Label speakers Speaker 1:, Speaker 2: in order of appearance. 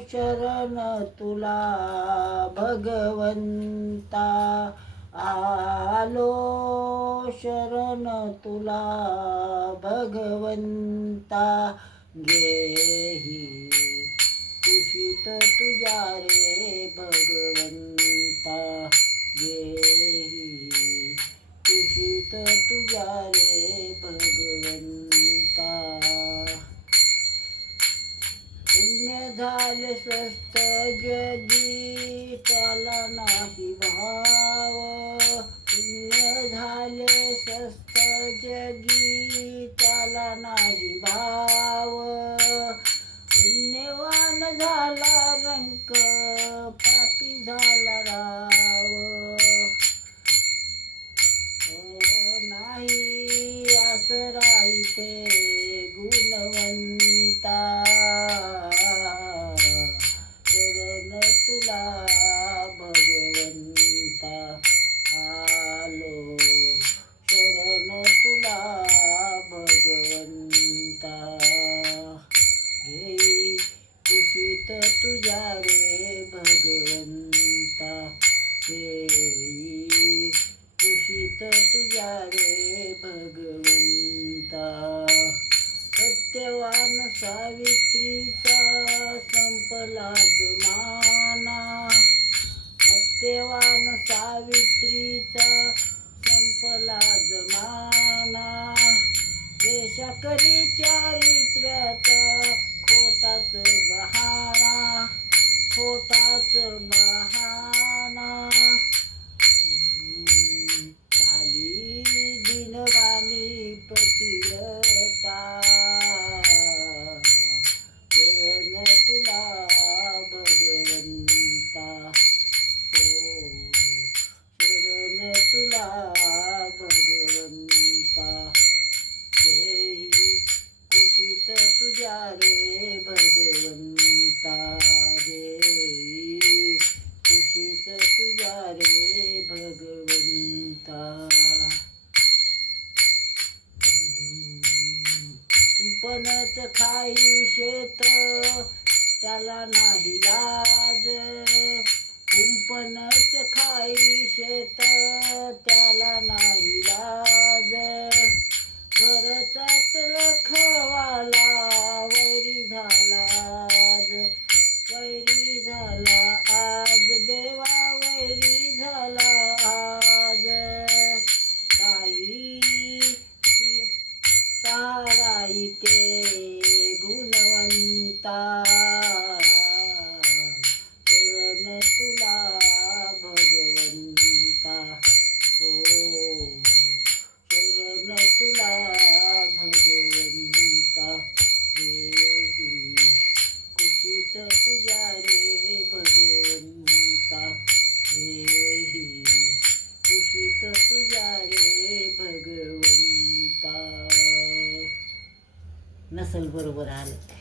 Speaker 1: शरण तुला भगवंता. आलो शरण तुला भगवंता. घेही कुशीत तुझ्या रे भगवंता. घेही कुशीत तुझ्या रे भगवंता. झाले स्वस्त जगी त्याला नाही भाव. पुण्य झाले स्वस्त जगी त्याला नाही भाव. पुण्यवान झाला रंक पापी झाला राव. हो नाही आसरा इथे गुणवंता. कुशीत तुझ्या रे भगवंता. सत्यवान सावित्रीचा संपला माना. सत्यवान सावित्रीचा संपला जमाना देशाकरी चारित्र्याचा खोटाच बहाणा खोटाच बहाणा तुझ्या रे भगवंता रे खुशीत तुझ्या रे भगवंता. पणच खाई शेत त्याला नाही लाज. कुंपणच खाई शेत त्याला नाही नसल बरोबर आलं.